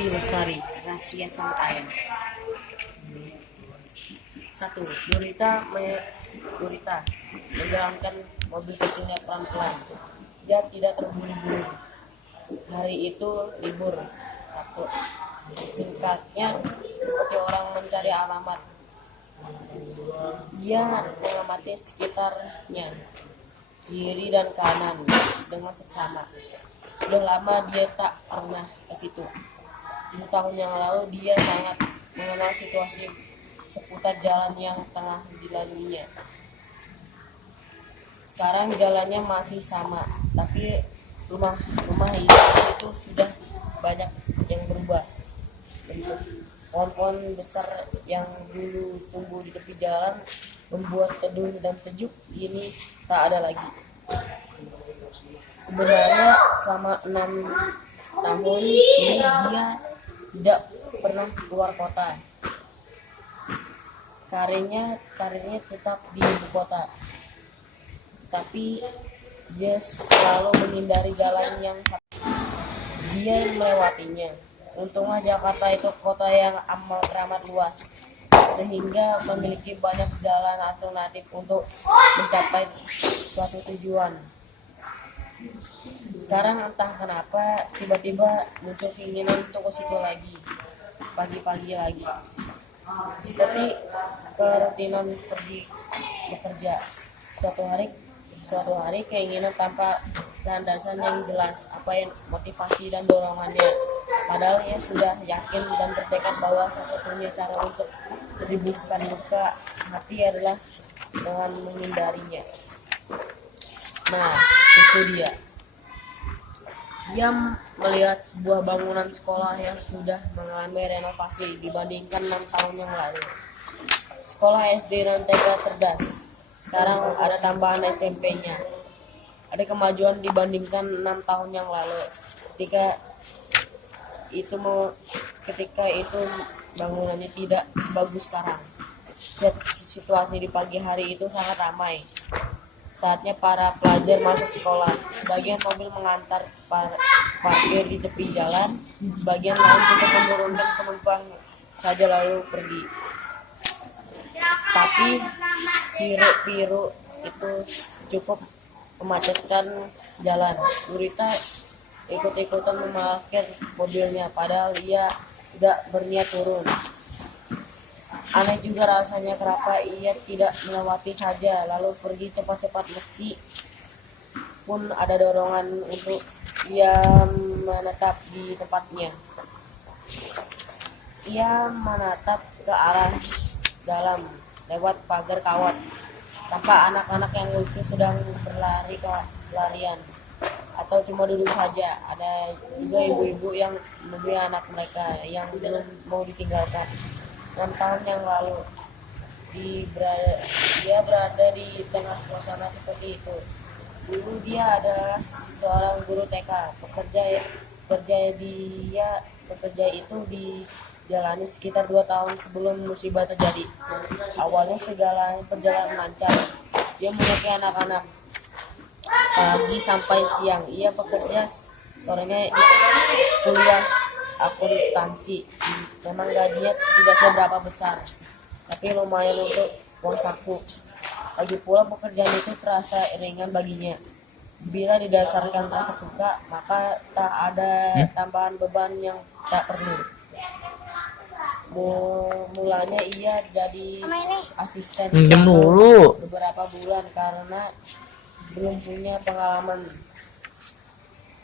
Novi Lestari, rahasia sang ayah. 1. Nurita menjalankan mobil kecilnya pelan-pelan. Dia tidak terburu-buru. Hari itu libur Sabtu. Singkatnya, seperti orang mencari alamat, dia mengamati sekitarnya, kiri dan kanan dengan seksama. Sudah lama dia tak pernah ke situ. 7 tahun yang lalu dia sangat mengenal situasi seputar jalan yang tengah dilaluinya. Sekarang jalannya masih sama, tapi rumah itu sudah banyak yang berubah. Pohon-pohon besar yang dulu tumbuh di tepi jalan membuat teduh dan sejuk kini tak ada lagi. Sebenarnya selama 6 tahun ini dia tidak pernah keluar kota. Karirnya tetap di ibu kota, tapi dia selalu menghindari jalan yang dia melewatinya. Untungnya Jakarta itu kota yang teramat luas, sehingga memiliki banyak jalan alternatif untuk mencapai suatu tujuan. Sekarang entah kenapa tiba-tiba muncul keinginan untuk ke situ lagi, pagi-pagi lagi. Seperti kerutinan pergi bekerja. Suatu hari keinginan tanpa landasan yang jelas, apa yang motivasi dan dorongannya. Padahal ia sudah yakin dan bertekad bahwa satu-satunya cara untuk menyembuhkan luka hati adalah dengan menghindarinya. Nah, itu dia. Dia melihat sebuah bangunan sekolah yang sudah mengalami renovasi dibandingkan 6 tahun yang lalu. Sekolah SD dan TK cerdas. Sekarang ada tambahan SMP-nya. Ada kemajuan dibandingkan 6 tahun yang lalu. Ketika itu bangunannya tidak sebagus sekarang. Situasi di pagi hari itu sangat ramai. Saatnya para pelajar masuk sekolah. Sebagian mobil mengantar parkir di tepi jalan, sebagian lain cukup menurunkan penumpang saja lalu pergi. Tapi biru itu cukup memacetkan jalan. Nurita ikut-ikutan memarkir mobilnya, padahal ia tidak berniat turun. Aneh juga rasanya kenapa ia tidak melewati saja lalu pergi cepat-cepat meski pun ada dorongan untuk ia menetap di tempatnya. Ia menatap ke arah dalam lewat pagar kawat. Tampak anak-anak yang lucu sedang berlarian atau cuma duduk saja. Ada juga ibu-ibu yang menunggu anak mereka yang belum mau ditinggalkan. 6 tahun yang lalu dia berada di tengah suasana seperti itu. Dulu dia adalah seorang guru TK. Pekerja itu dijalani sekitar 2 tahun sebelum musibah terjadi. Awalnya segala berjalan lancar. Dia memiliki anak-anak pagi sampai siang. Ia bekerja sorenya kuliah akuntansi. Memang gajinya tidak seberapa besar, tapi lumayan untuk uang saku. Lagi pula pekerjaan itu terasa ringan baginya. Bila didasarkan rasa suka, maka tak ada tambahan beban yang tak perlu. Mulanya ia jadi asisten beberapa bulan karena belum punya pengalaman.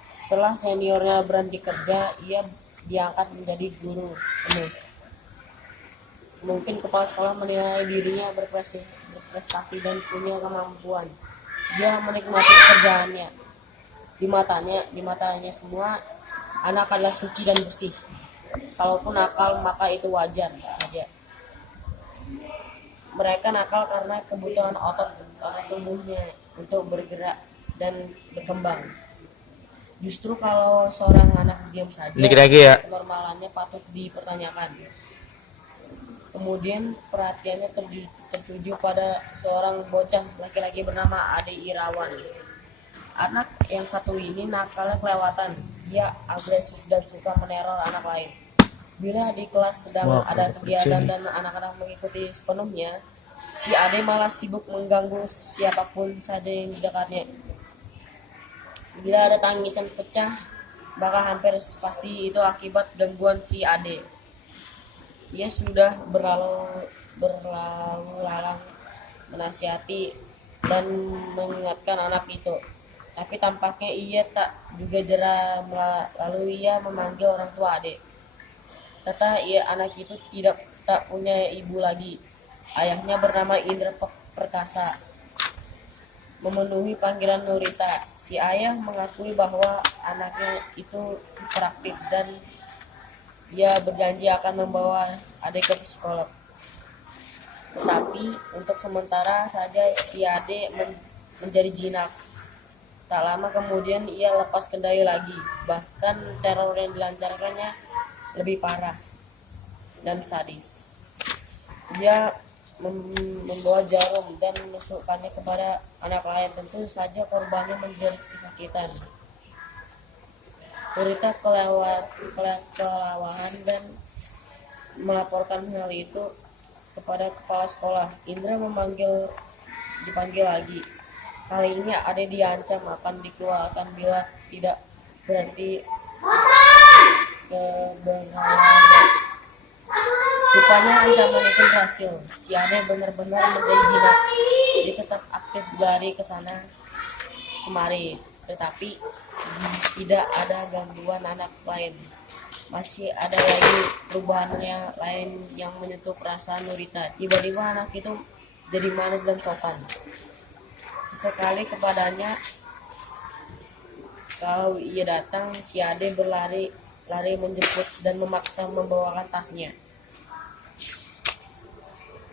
Setelah seniornya berhenti kerja, ia diangkat menjadi guru penuh. Mungkin kepala sekolah menilai dirinya berprestasi dan punya kemampuan. Dia menikmati pekerjaannya. Di matanya semua anak adalah suci dan bersih. Kalaupun nakal maka itu wajar saja. Mereka nakal karena kebutuhan otot tubuhnya untuk bergerak dan berkembang. Justru kalau seorang anak diam saja, kenormalannya patut dipertanyakan. Kemudian perhatiannya tertuju pada seorang bocah laki-laki bernama Ade Irawan. Anak yang satu ini nakalnya kelewatan. Dia agresif dan suka meneror anak lain. Bila di kelas sedang Wah, ada kalau kegiatan kerja nih. dan anak-anak mengikuti sepenuhnya, si Ade malah sibuk mengganggu siapapun saja yang di dekatnya. Bila ada tangisan pecah, maka hampir pasti itu akibat gangguan si Ade. Ia sudah berlalu lalang menasihati dan mengingatkan anak itu. Tapi tampaknya ia tak juga jera, lalu ia memanggil orang tua Ade. Ternyata ia anak itu tak punya ibu lagi. Ayahnya bernama Indra Perkasa. Memenuhi panggilan Nurita, si ayah mengakui bahwa anaknya itu hiperaktif dan dia berjanji akan membawa adik ke psikolog. Tetapi untuk sementara saja si Ade menjadi jinak. Tak lama kemudian ia lepas kendali lagi. Bahkan teror yang dilancarkannya lebih parah dan sadis. Dia membawa jarum dan menusukkannya kepada anak lain. Tentu saja korbannya menjadi kesakitan. Nurita kelelawahan dan melaporkan hal itu kepada kepala sekolah. Indra dipanggil lagi. Kali ini Ade diancam akan dikeluarkan bila tidak berhenti kebenarannya. Rupanya ancaman itu berhasil. Si Ade benar-benar menjadi jinak. Dia tetap aktif berlari ke sana kemari, tetapi tidak ada gangguan anak lain. Masih ada lagi perubahan yang lain yang menyentuh perasaan Nurita. Tiba-tiba anak itu jadi manis dan sopan. Sesekali kepadanya, kalau ia datang, si Ade lari menjemput dan memaksa membawakan tasnya.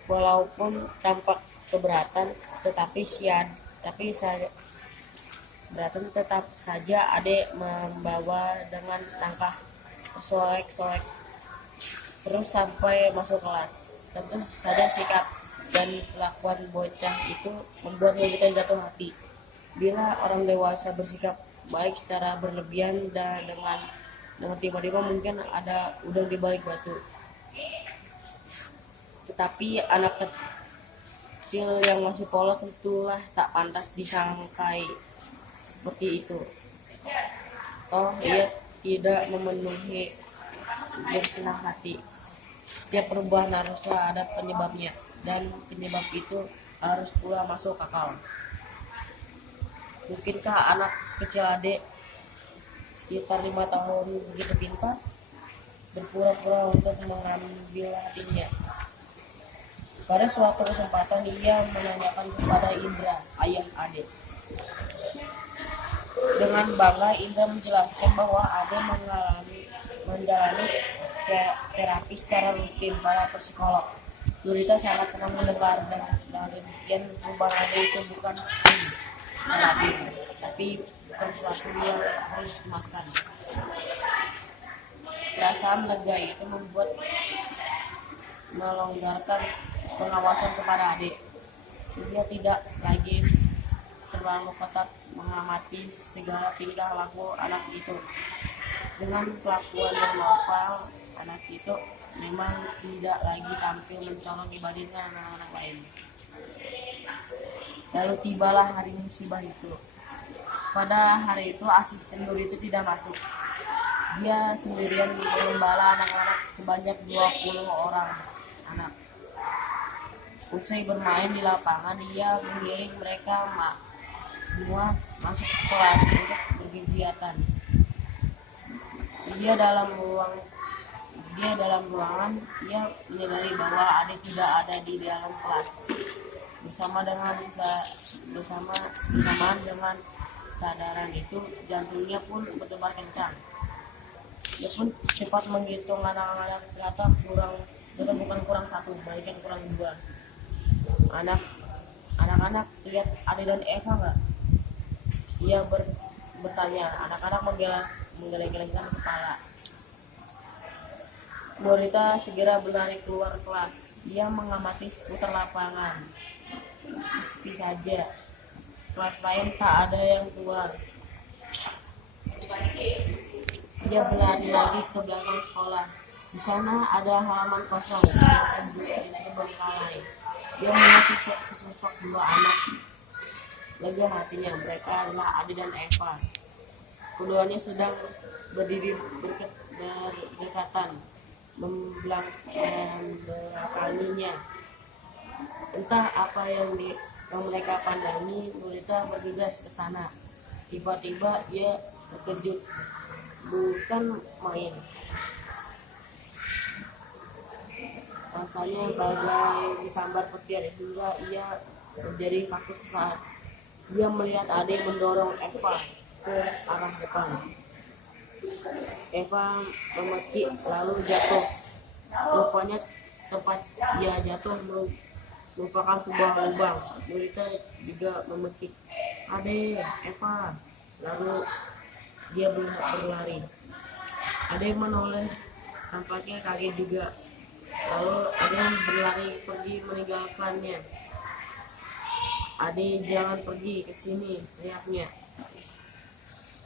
Walaupun tampak keberatan, tetap saja Ade membawa dengan langkah soek-soek terus sampai masuk kelas. Tentu saja sikap dan kelakuan bocah itu membuat Nurita jatuh hati. Bila orang dewasa bersikap baik secara berlebihan dan dengan tiba-tiba mungkin ada udang di balik batu. Tetapi anak kecil yang masih polos tentulah tak pantas disangkai seperti itu. Oh, ia tidak memenuhi bersenang hati. Setiap perubahan haruslah ada penyebabnya, dan penyebab itu harus pula masuk akal. Mungkinkah anak sekecil Ade sekitar 5 tahun begitu pintar berpura-pura untuk mengambil hatinya? Pada suatu kesempatan ia menanyakan kepada Indra, ayah Ade. Dengan bangga Indra menjelaskan bahwa Ade menjalani terapi secara rutin para psikolog. Nurita sangat senang mendengar dan demikian perubahan Ade itu bukan terapi, tapi bukan sesuatu yang harus dicemaskan. Perasaan lega itu membuat melonggarkan pengawasan kepada Ade. Dia tidak lagi terlalu ketat mengamati segala tingkah laku anak itu. Dengan kelakuan yang normal, anak itu memang tidak lagi tampil mencolok dibandingkan anak-anak lain. Lalu tibalah hari musibah itu. Pada hari itu asisten guru itu tidak masuk. Dia sendirian mengembala anak-anak sebanyak 20 orang anak. Usai bermain di lapangan, dia mengiring mereka semua masuk ke kelas untuk berkegiatan. Dia dalam ruangan, ia menyadari bahwa Ade tidak ada di dalam kelas. Bersamaan dengan kesadaran itu, jantungnya pun berdebar kencang. Dia pun cepat menghitung anak-anak, ternyata bukan kurang satu, bahkan kurang dua. Anak-anak lihat Ade dan Eva nggak? Ia bertanya. Anak-anak menggeleng-gelengkan kepala. Nurita segera berlari keluar kelas. Dia mengamati seputar lapangan. Sepi saja. Kelas lain tak ada yang keluar. Dia berlari lagi ke belakang sekolah. Di sana ada halaman kosong yang penduduknya berbalik. Dia melihat sesosok dua anak. Lega hatinya, mereka adalah Ade dan Eva. Keduanya sedang berdiri berdekatan, membelakanginya. Entah apa yang mereka pandangi, Nurita bergegas ke sana. Tiba-tiba ia terkejut, bukan main. Rasanya bagai disambar petir hingga ia menjadi kaku sesaat. Dia melihat Ade mendorong Eva ke arah depan. Eva memekik lalu jatuh. Rupanya tempat ia jatuh merupakan sebuah lubang. Nurita juga memekik, "Ade, Eva." Lalu dia berlari. Ade menoleh, tampaknya kaget juga. Lalu Ade berlari pergi meninggalkannya. "Ade, jangan pergi ke sini," teriaknya.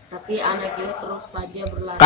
Tapi anak itu terus saja berlari.